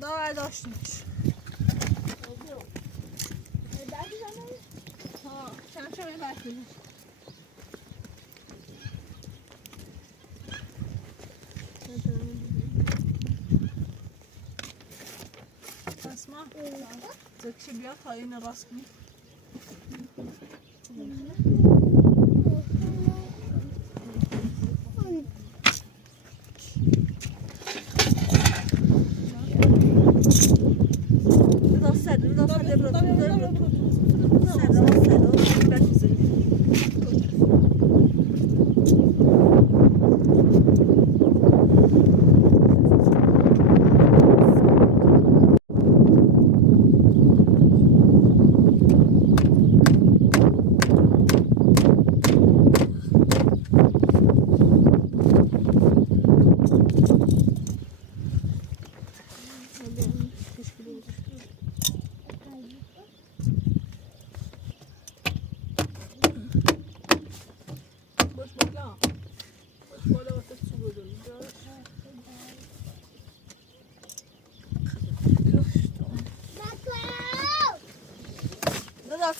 دار داشتیش ها چند شوی برکیش اسما زکشی بیا تا این راست کنی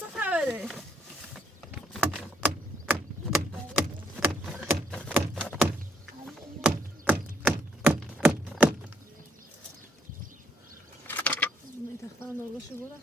co خبره؟ این تختان نورشو برا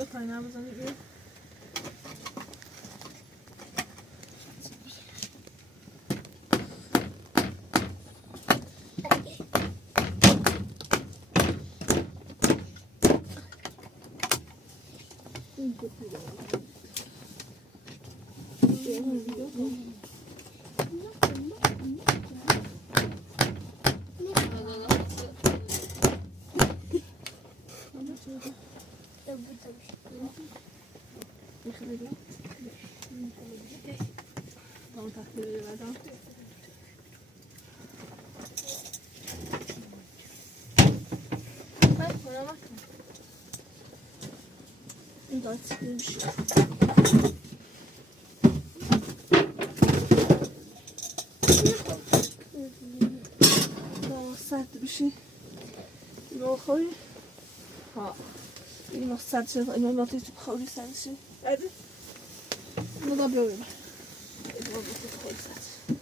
دو تا اینا بزنید بیرون سرد بشی اینو خوری ها اینو سرد شد اینو ناتی تو خوری سرد شد بعد اینو دا بیاریم اینو ناتی تو خوری سرد شد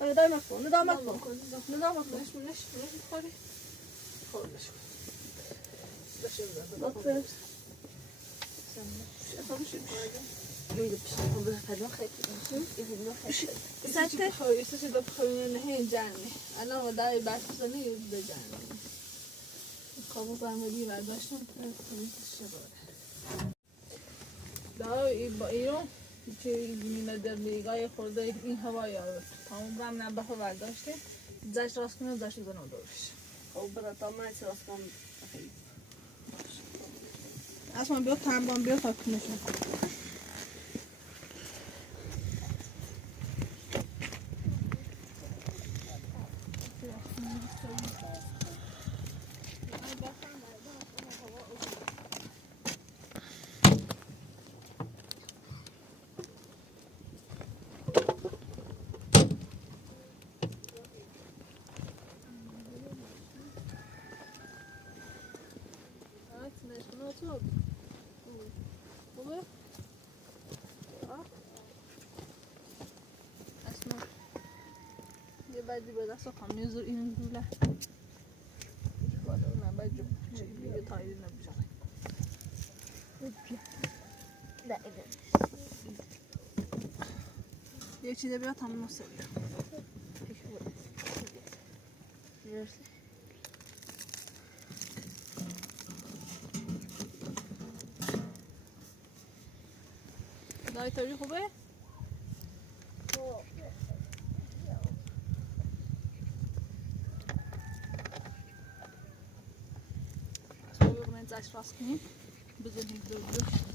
ندای مکن ندای مکن نش خوری خوری بشکن بشه ساعت خوری ساعت دو خوری نه جنبه الان ودای بحثانی به جنبه کامو زمانی برداشتم خیلی شباره با اینو که مینا در میگه خورده این هوا یا تمام رم نه بخو برداشته زش راست کنه زش بنا دورش خب برای تمام چه راست کنم اصلا بیا تنبان بیا تا کنشون بعدی به دست خواهم میزور این دوله بالا اونم باید یه تایری نمیشه یه چیزه بیا تمام نسته بیا دای تاری خوبه؟ زش راست کنیم بزنیم دور دور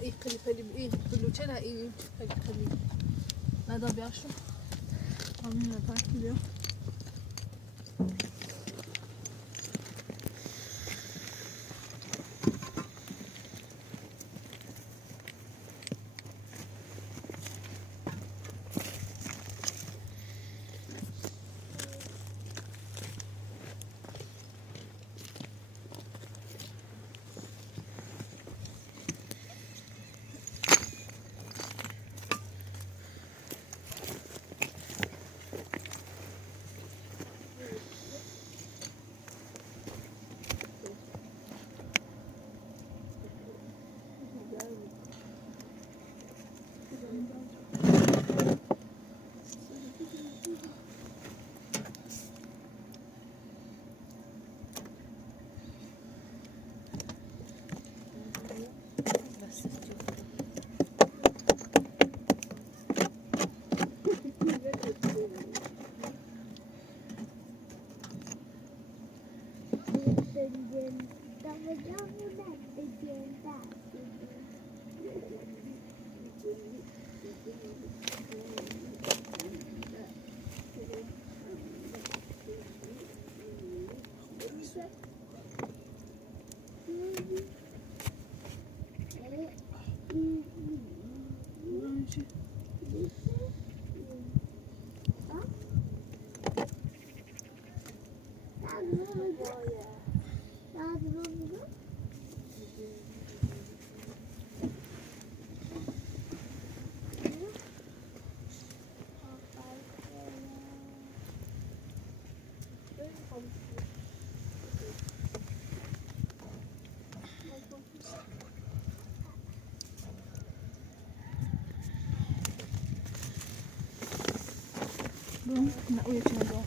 این خیلی این بلوچه نه این خیلی ندا بیاشو همین نپاک بیا Nak uya cuma dua.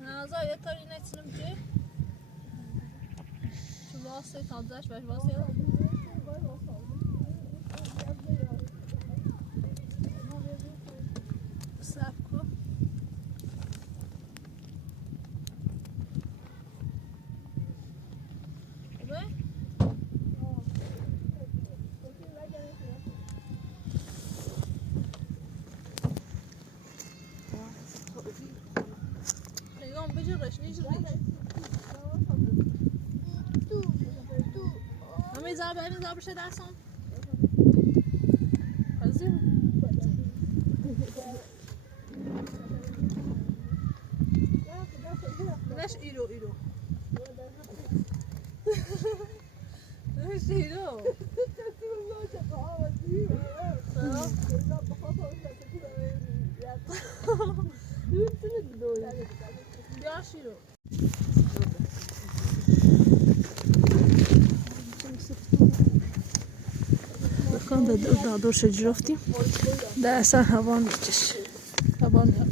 Nazar yeter yine sinimci. Şu vasıtayı tanıdaş ver vasıtayı. Sapku. Ve? Legal, beijo roxo, nem juro. Vamos abrir o pedaço. Fazer. Neş iro. Neş iro. Yaş iro. Kan da došli žrofti. Da sad havan vidiš. Havan ja.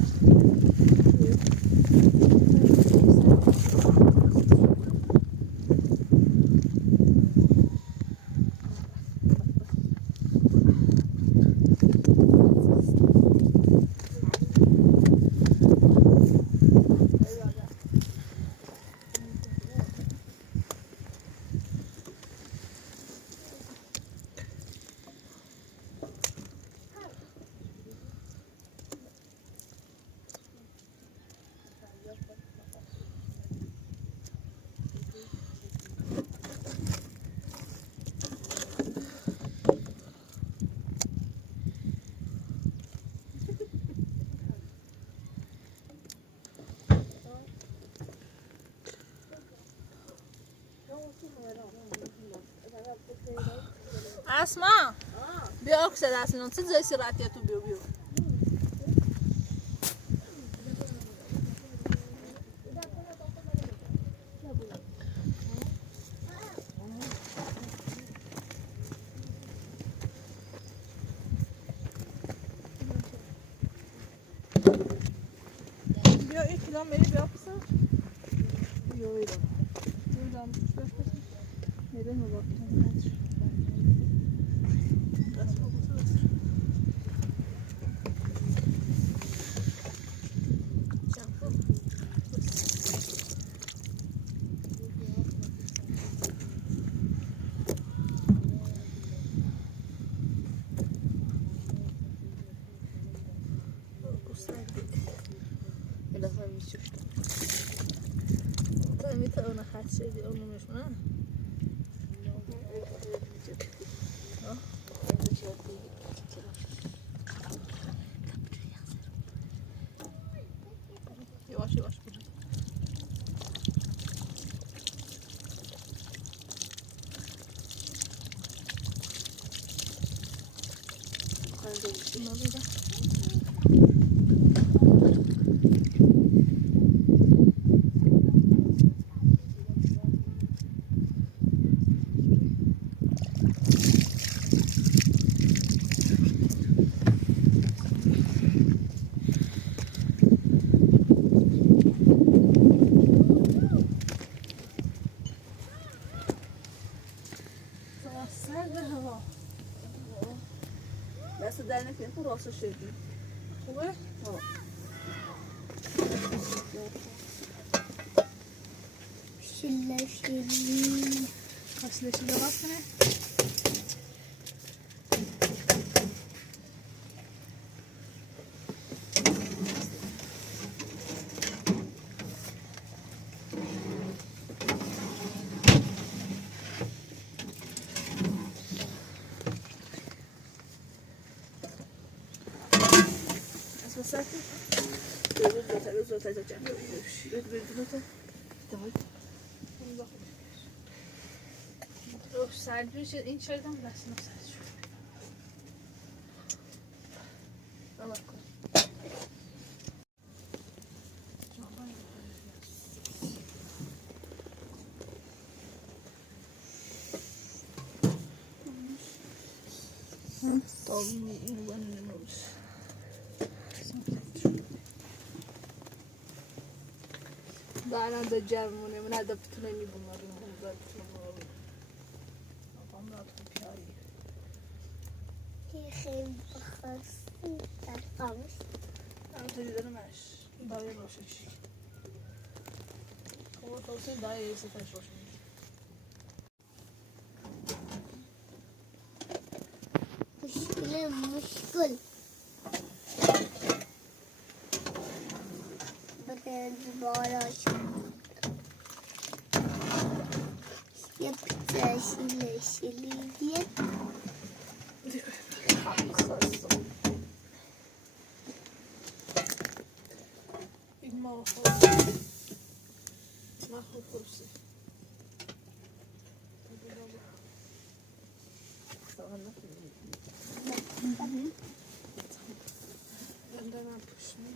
Asma. Bia que será assim, não precisa dizer se ratia tu biu. Bia 2 kilometre bia kısa. Yok öyle. Buradan 3-5 kısım. Neden mi bakacağım? Também tá na caixa de ano mesmo, né? Eu acho por aí. Não, دست در نکنه تو راست شدی. خوبه؟ شله شلی خسته شده باز کنه؟ Saki. Roz zota zaten. روش سرد میشه این چردم دستم سرد شد بابا کن دارم دا جمعونه من دا بتونه میبوماریم دا بتونه میبوماریم آقام دا تو پیاری که خیلی بخواستی در قامش من تو دیدن منش. دایه روشنش خب توصیل دایه سفرش روشنش مشکل بدن باراش یه پیتزا شلیدیه این ما خوب ما خوب فرسی عندنا بوشني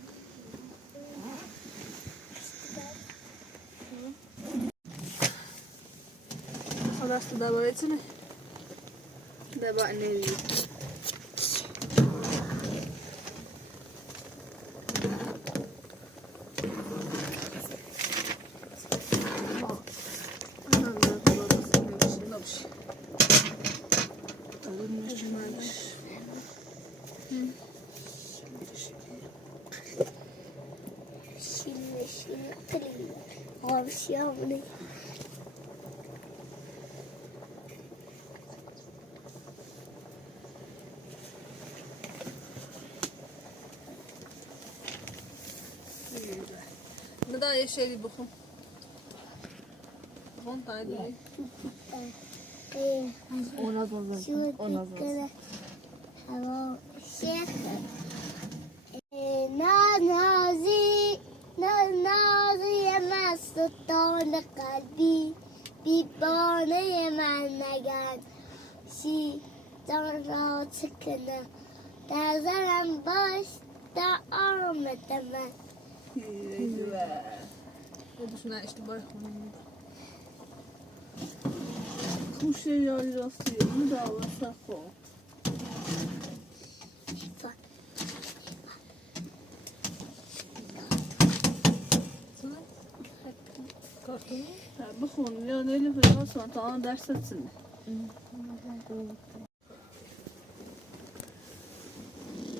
خلاص دابا دابا نبي شیل قلیل آبشیامونه ندا یه شیری بخون بخون تا دیگه اونا بازم شو اونا دیگه هوا شیخ نازی مستان قلبی بیبانه من نگرد شی جان را چکنه در زرم باش در آمد من یادشون اشتباه خونیم خوشه یاری راستی اون دعوت خواه. کارتون بخون یا نیلی فرستان تا آن درس اتسنه.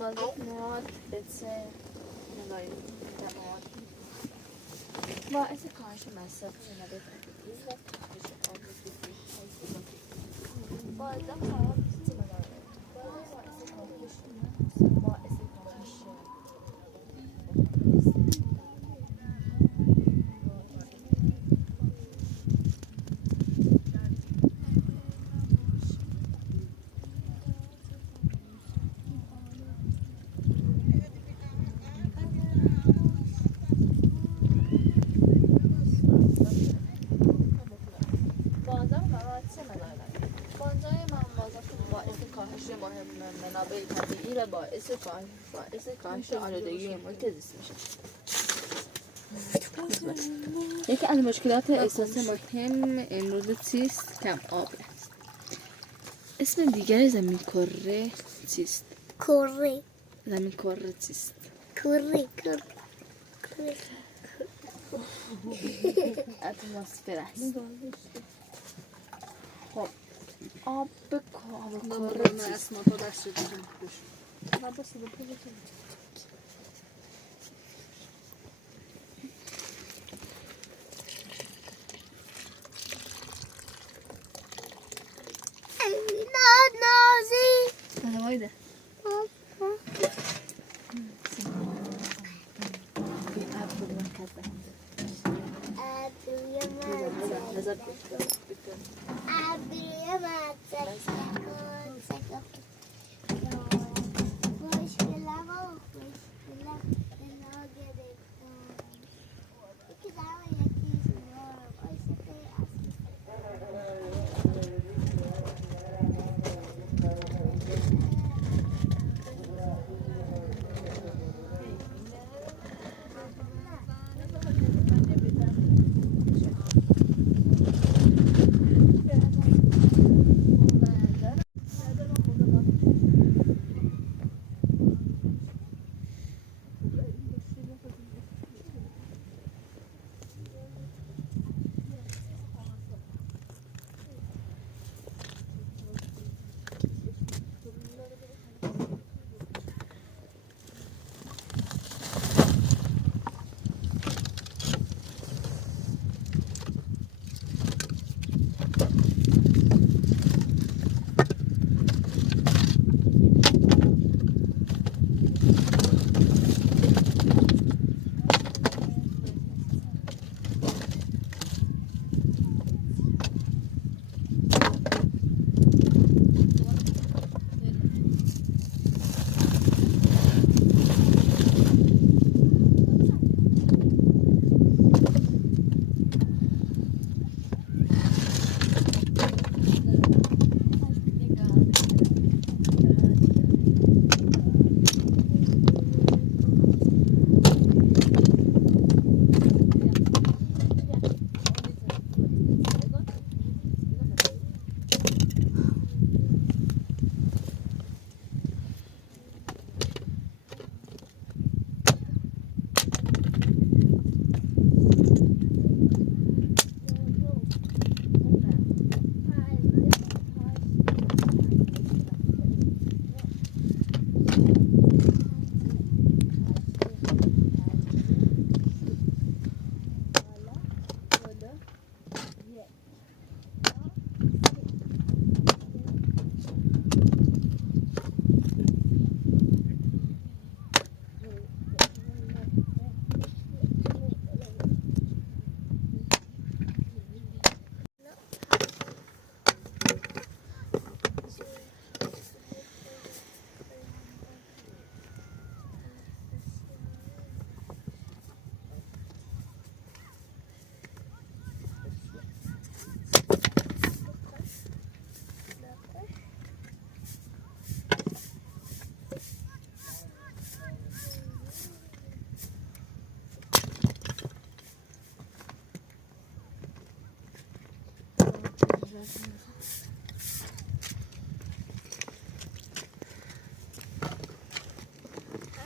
مجموعات بتسه نگاهی جماعات باعث کاهش مصرف نبات بازم خراب چیزی نداره باعث کاهش منابع طبیعی و باعث کاهش آلودگی محیط زیست میشه. یکی از مشکلات اساسی مهم امروز چیست؟ کم آب است. اسم دیگر زمین کره چیست؟ کره زمین کره چیست؟ کره اتمسفر است. خب آب کره من اسما تو دست شدیم من بس بکنم نازی هذا وايده في اب بالمركبه نظر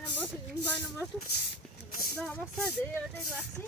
انا باشه این برنامه تو دارم ساده یا دیگه وقتی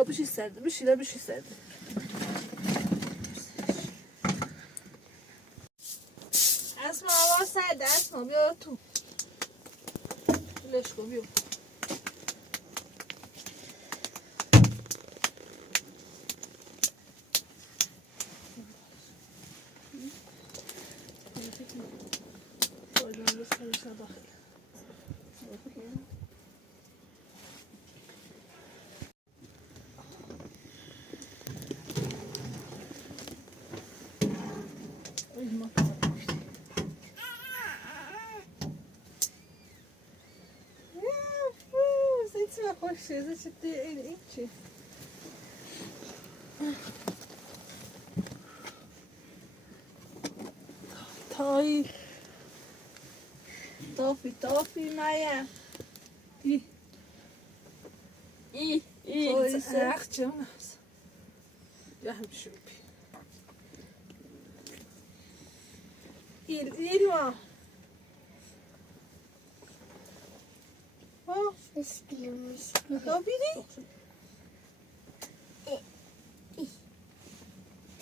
Bana bir şey serdi, bir şeyler serdi. اسما آواز سرده اسما بیا تو Leş koyuyor. Koyduğumuz sarışa bak. Ela precisa de ter elite. Toy. Tofi, Maja. I. Oj, zachciał nas. Ja bym szupi. İlma. O, Sıskılmış. to biri.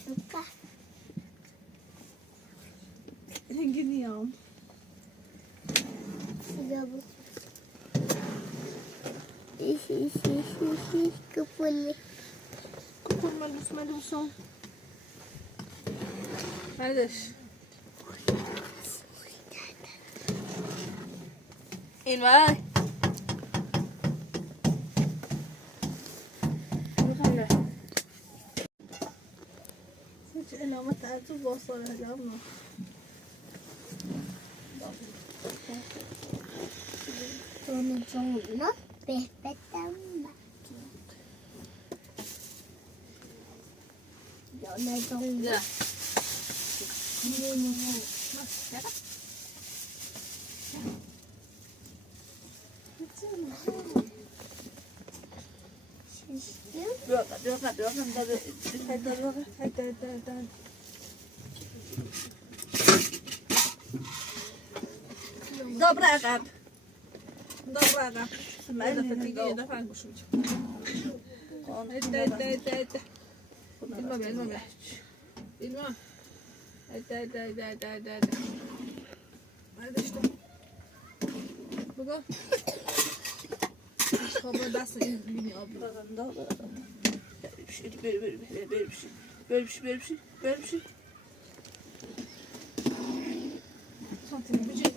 Luka. Giniyorum. Size bu. Kapalı. Malus. Kardeş. İlma. Hiç elama tertip olsa hocam. Sonra sonuna behbetten bakıyor. Yana dondu. Ya. Şiştim. Dobra, Gab. Smaila fatiga da fan gushuć. İlma. Hadi. Hadi işte. Baba. Baba nasıl beni abla? Böyle bir şey. Santim böcek.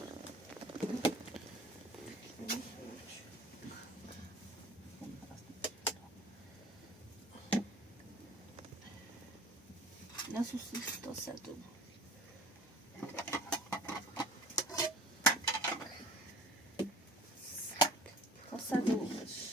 Nasıl to serdu? To serdu olmuş.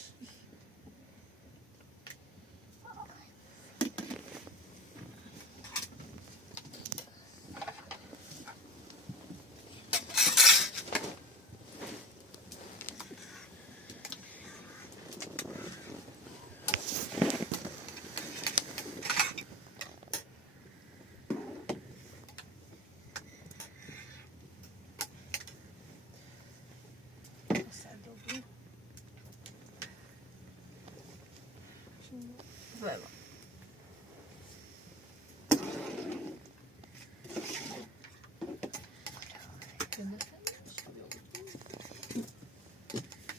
Böyle.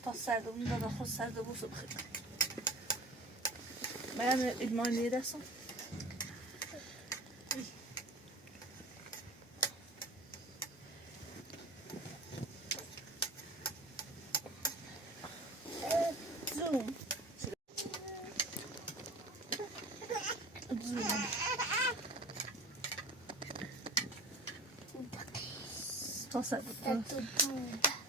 To serdu, bunda da to serdu bu sabah. Ben İlma'yı niye dersin? Zoom. To serdu. Tutuda.